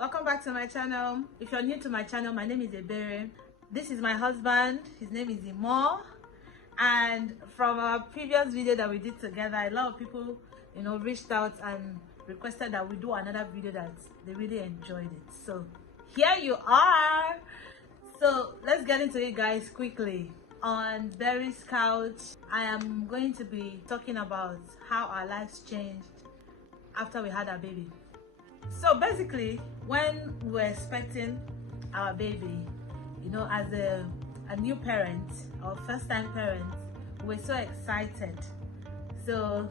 Welcome back to my channel. If you're new to my channel, my name is Ebere. This is my husband. His name is Imo. And from our previous video that we did together, a lot of people, reached out and requested that we do another video that they really enjoyed it. So here you are. So let's get into it, guys, quickly. On Berry's couch, I am going to be talking about how our lives changed after we had our baby. So basically, when we were expecting our baby, as a new parent or first-time parent, we were so excited. So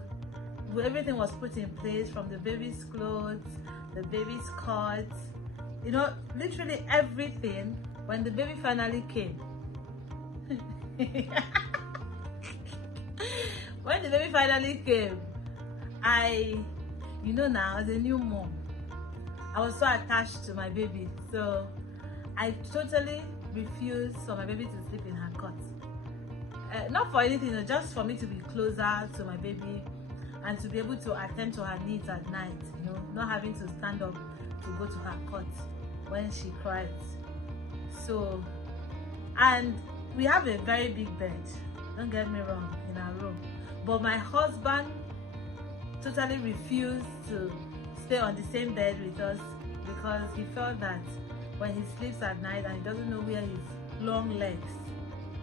everything was put in place, from the baby's clothes, the baby's cot, literally everything. When the baby finally came, when the baby finally came, now as a new mom, I was so attached to my baby, so I totally refused for my baby to sleep in her cot. Not for anything, just for me to be closer to my baby and to be able to attend to her needs at night, not having to stand up to go to her cot when she cries. So, and we have a very big bed, don't get me wrong, in our room, but my husband totally refused to stay on the same bed with us because he felt that when he sleeps at night and he doesn't know where his long legs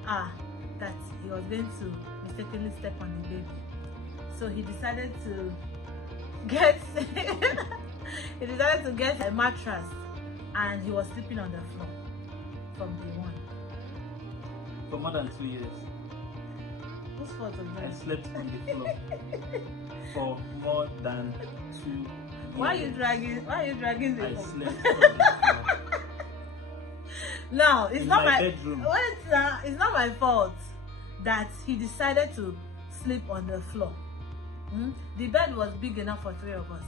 are, that he was going to mistakenly step on the baby. So he decided to get a mattress, and he was sleeping on the floor from day one. For more than 2 years. Whose fault was that? I slept on the floor for more than 2 years. Why are you dragging the I phone? slept on the floor. No, it's in not my my bedroom. It's not my fault that he decided to sleep on the floor. The bed was big enough for 3 of us,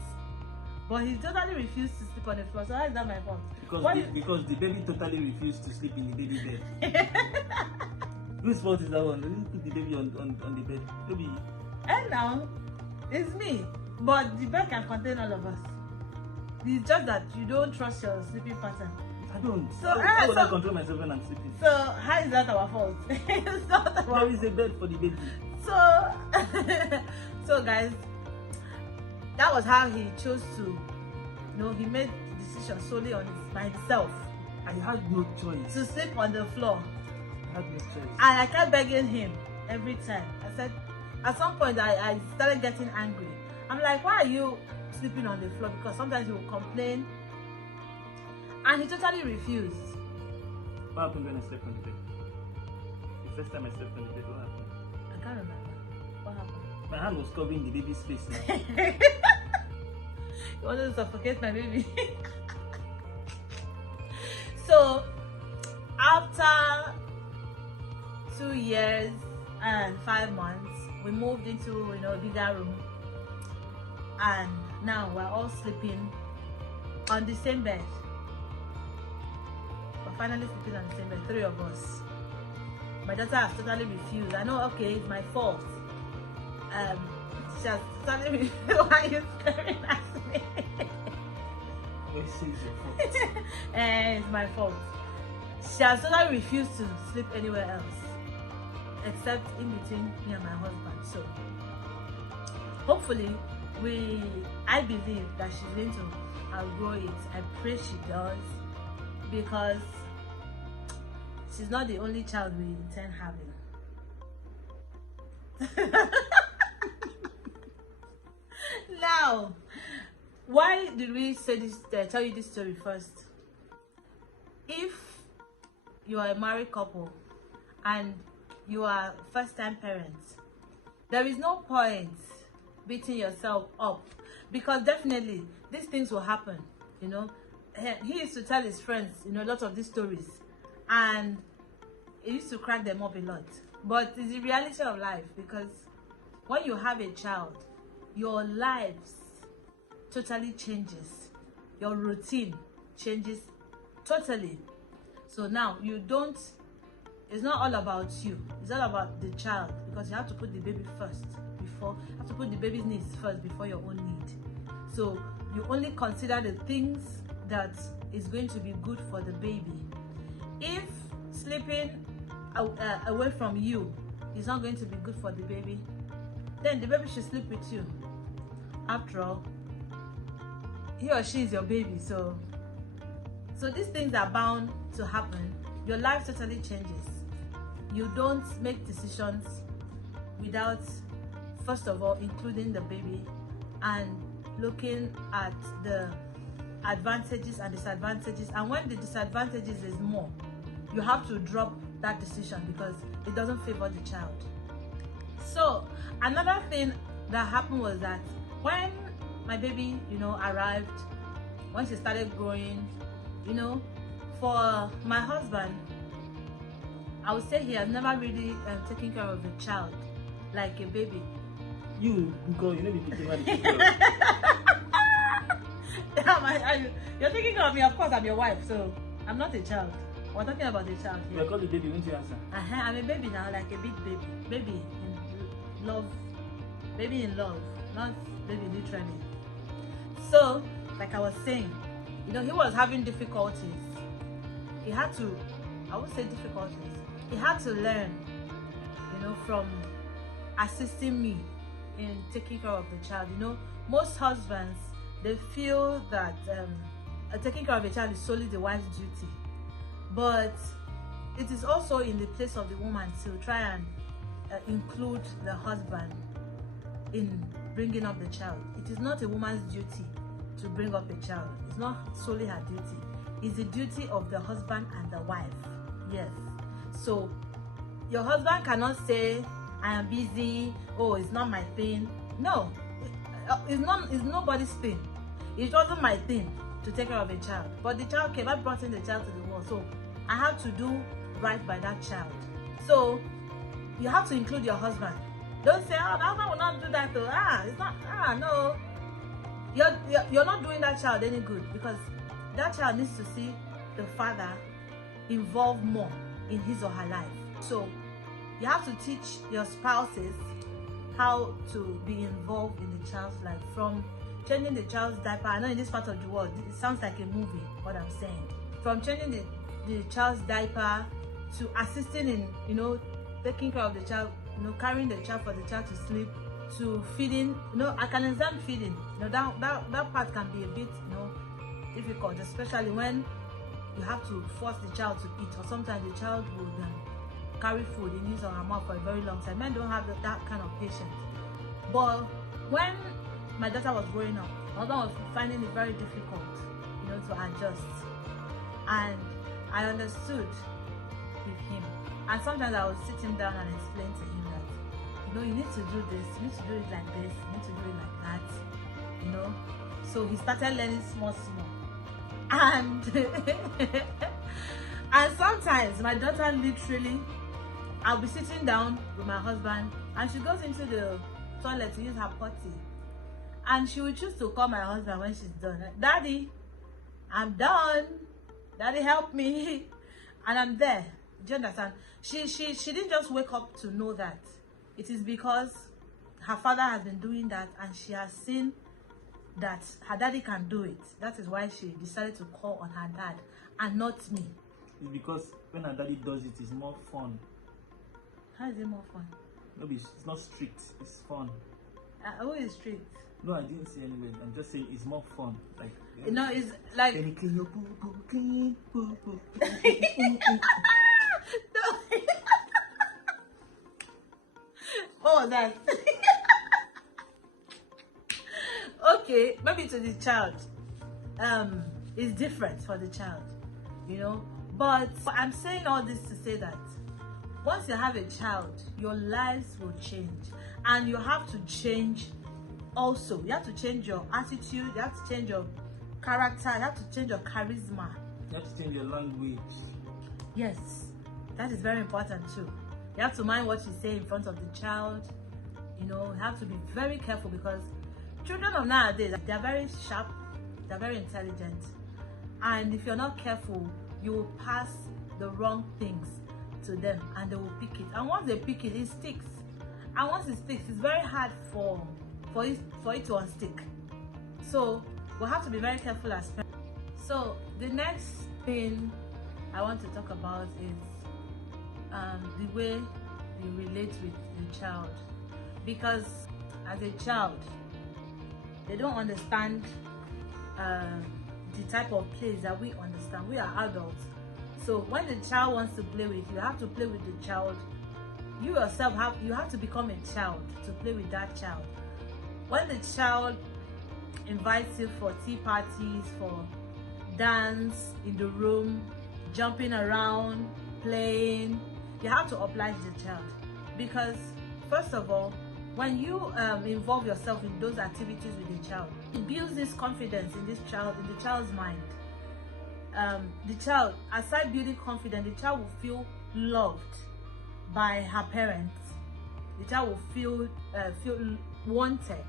but he totally refused to sleep on the floor. So how is that my fault? Because the baby totally refused to sleep in the baby bed. Whose fault is that one? You put the baby on the bed. Baby. And now it's me, but the bed can contain all of us. It's just that you don't trust your sleeping pattern. I don't. So how would I control myself when I'm sleeping? So how is that our fault? It's not our There is a bed for the baby. So guys, that was how he chose to, he made the decision solely by himself. I had no choice. To sleep on the floor. I had no choice. And I kept begging him every time. I said, at some point I started getting angry. I'm like, why are you sleeping on the floor? Because sometimes he will complain. And he totally refused. What happened when I slept on the bed? The first time I slept on the bed, what happened? I can't remember. What happened? My hand was covering the baby's face now. You wanted to suffocate my baby. So, after 2 years and 5 months, we moved into a bigger room. And now we're all sleeping on the same bed. We're finally sleeping on the same bed, 3 of us. My daughter has totally refused. I know, okay, it's my fault. She has totally refused. Why are you staring at me? It's your fault. It's my fault. She has totally refused to sleep anywhere else except in between me and my husband. So hopefully I believe that she's going to outgrow it. I pray she does, because she's not the only child we intend having. Now, why did we say this? Tell you this story first. If you are a married couple and you are first-time parents, there is no point beating yourself up, because definitely these things will happen. He used to tell his friends a lot of these stories, and it used to crack them up a lot. But it's the reality of life, because when you have a child, your lives totally changes. Your routine changes totally. So now it's not all about you, it's all about the child, because you have to put the baby first. You have to put the baby's needs first before your own need. So you only consider the things that is going to be good for the baby. If sleeping away from you is not going to be good for the baby, then the baby should sleep with you. After all, he or she is your baby. So these things are bound to happen. Your life totally changes. You don't make decisions without, first of all, including the baby and looking at the advantages and disadvantages. And when the disadvantages is more, you have to drop that decision because it doesn't favor the child. So another thing that happened was that when my baby, arrived, when she started growing, for my husband, I would say he has never really taken care of a child like a baby. You, because you know be picking one. You're taking care of me, of course I'm your wife, so I'm not a child. We're talking about a child here. You call the baby, won't you answer? I'm a baby now, like a big baby. Baby in love. Baby in love, not baby literally. So, like I was saying, he was having difficulties. He had to, I would say difficulties. He had to learn, from assisting me in taking care of the child. Most husbands, they feel that taking care of a child is solely the wife's duty. But it is also in the place of the woman to try and include the husband in bringing up the child. It is not a woman's duty to bring up a child. It's not solely her duty. It's the duty of the husband and the wife. Yes. So your husband cannot say, I am busy, oh, it's not my thing. No, it's nobody's thing. It wasn't my thing to take care of a child. But the child came, I brought in the child to the world. So I have to do right by that child. So you have to include your husband. Don't say, oh, my husband will not do that though. It's not, no. You're not doing that child any good, because that child needs to see the father involved more in his or her life. So you have to teach your spouses how to be involved in the child's life, from changing the child's diaper. I know in this part of the world it sounds like a movie, what I'm saying. From changing the child's diaper to assisting in taking care of the child, carrying the child for the child to sleep, to feeding. I can understand feeding. That part can be a bit difficult, especially when you have to force the child to eat, or sometimes the child will carry food in his or her mouth for a very long time. Men don't have that kind of patience. But when my daughter was growing up, my husband was finding it very difficult, to adjust. And I understood with him. And sometimes I would sit him down and explain to him that, you need to do this, you need to do it like this, you need to do it like that, So he started learning small. And and sometimes my daughter literally, I'll be sitting down with my husband and she goes into the toilet to use her potty, and she will choose to call my husband when she's done. Daddy, I'm done. Daddy, help me. And I'm there. Do you understand? She didn't just wake up to know that. It is because her father has been doing that, and she has seen that her daddy can do it. That is why she decided to call on her dad and not me. It's because when her daddy does it, it's more fun. How is it more fun? No, it's not strict. It's fun. Who is strict? No, I didn't say anyway. I'm just saying it's more fun. Like, it's like. Can you clean your poo poo? Clean poo poo. No. What was that? Okay, maybe to the child, it's different for the child, But I'm saying all this to say that once you have a child, your lives will change, and you have to change. Also, you have to change your attitude. You have to change your character. You have to change your charisma. You have to change your language. Yes, that is very important too. You have to mind what you say in front of the child. You have to be very careful, because children of nowadays, they're very sharp, they're very intelligent, and if you're not careful, you will pass the wrong things to them and they will pick it. And once they pick it, it sticks. And once it sticks, it's very hard for it to unstick. So we'll have to be very careful as parents. So the next thing I want to talk about is the way you relate with the child, because as a child they don't understand the type of plays that we understand. We are adults, so when the child wants to play with you, you have to play with the child. You yourself have to become a child to play with that child. When the child invites you for tea parties, for dance in the room, jumping around, playing, you have to oblige the child, because first of all, when you involve yourself in those activities with the child, it builds this confidence in the child's mind. The child, aside building confidence, the child will feel loved by her parents. The child will feel wanted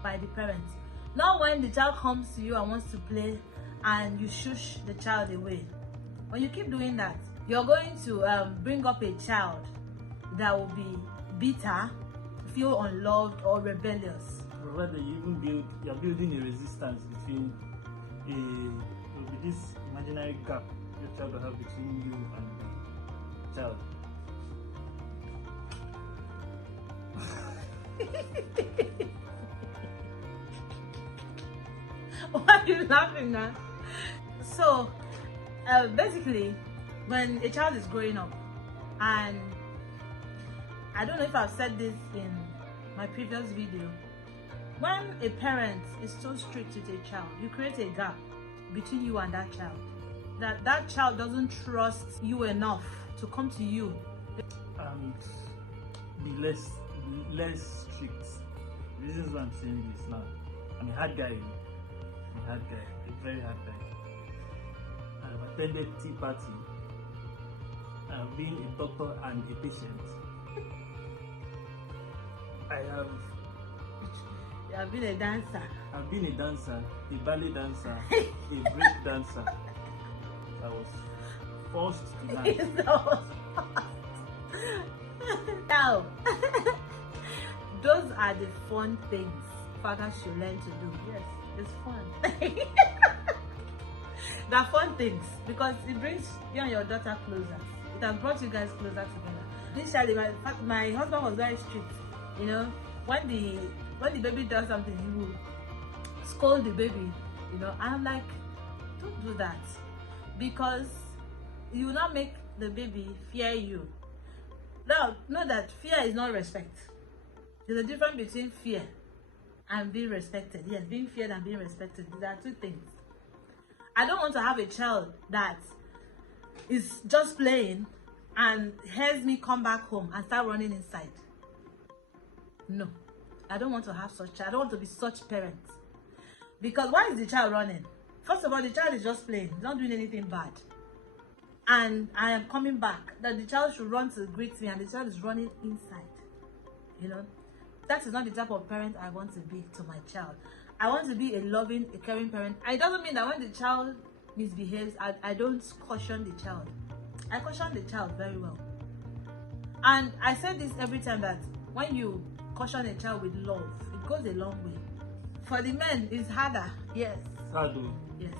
by the parents. Not when the child comes to you and wants to play and you shush the child away. When you keep doing that, you're going to bring up a child that will be bitter, feel unloved or rebellious. Rather, you're building a resistance between this imaginary gap your child will have between you and the child. Why are you laughing at? So basically, when a child is growing up, and I don't know if I've said this in my previous video, when a parent is too strict with a child, you create a gap between you and that child. That child doesn't trust you enough to come to you and be less strict. The reasons why I'm saying this now, I'm a hard guy, a very hard guy. I've attended tea party. I've been a doctor and a patient. You have been a dancer. I've been a dancer, a ballet dancer, a break dancer. I was forced to dance. Now, those are the fun things fathers should learn to do. Yes, it's fun. They're fun things because it brings you and your daughter closer. It has brought you guys closer together. Initially, my husband was very strict. You know, when the baby does something, he will scold the baby. You know, I'm like, don't do that, because you will not make the baby fear you. Now, know that fear is not respect. There's a difference between fear and being respected. Yes, being feared and being respected. These are two things. I don't want to have a child that is just playing and hears me come back home and start running inside. No, I don't want to have such child. I don't want to be such parent. Because why is the child running? First of all, the child is just playing. He's not doing anything bad. And I am coming back. That the child should run to greet me and the child is running inside. You know, that is not the type of parent I want to be to my child. I want to be a loving, a caring parent. It doesn't mean that when the child misbehaves, I don't caution the child. I caution the child very well. And I say this every time, that when you caution a child with love, it goes a long way. For the men, it's harder. Yes. It's hard though. Yes.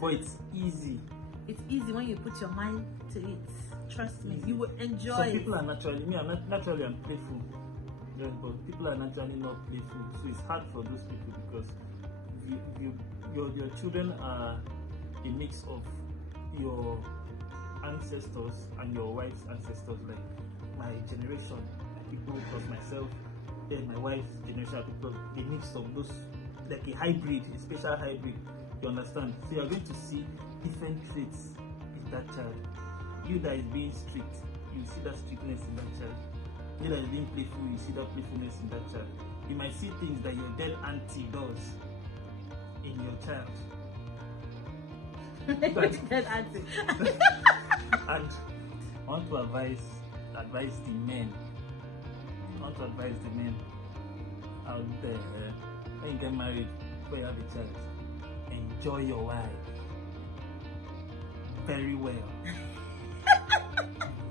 But it's easy. It's easy when you put your mind to it. Trust me, you will enjoy Some it. people are naturally, I'm playful. Yes, but people are naturally not playful. So it's hard for those people because your children are a mix of your ancestors and your wife's ancestors. Like my generation, people plus myself, then my wife's generation, people, a mix of those, like a hybrid, a special hybrid. You understand? So you're going to see different traits in that child. You that is being strict, you see that strictness in that child. You that is being playful, you see that playfulness in that child. You might see things that your dead auntie does in your child. Dead auntie. And I want to advise the men. Out there, when you get married, when you have a child, enjoy your wife very well.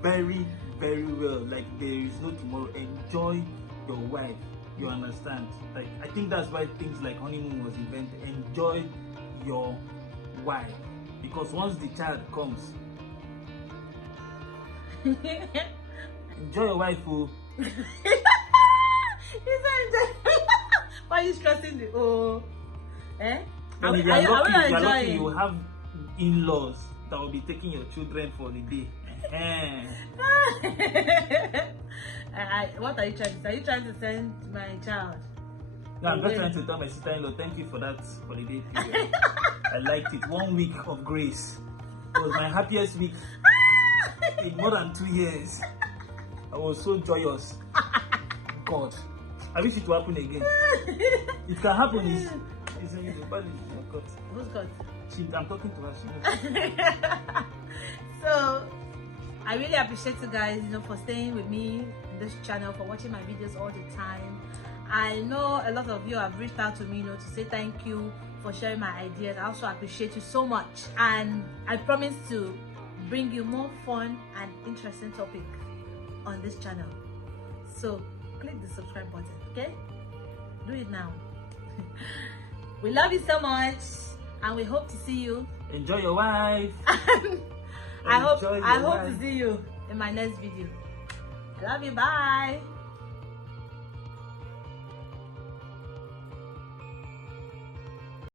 Very, very well. Like there is no tomorrow. Enjoy your wife. You understand? Like I think that's why things like honeymoon was invented. Enjoy your Why? Because once the child comes, enjoy your wife, oh. He said, why are you stressing the eh? And if you are lucky, you will have in-laws that will be taking your children for the day. What are you trying to say? Are you trying to send my child? No, I'm just trying to tell my sister-in-law, thank you for that holiday period. I liked it. 1 week of grace. It was my happiest week in more than 2 years. I was so joyous. God, I wish it would happen again. It can happen. It's in the body. God. Who's God? I'm talking to her. She knows. So I really appreciate you guys, for staying with me in this channel, for watching my videos all the time. I know a lot of you have reached out to me, to say thank you for sharing my ideas. I also appreciate you so much, and I promise to bring you more fun and interesting topics on this channel. So click the subscribe button, okay? Do it now. We love you so much, and we hope to see you. Enjoy your wife. I hope to see you in my next video. I love you. Bye.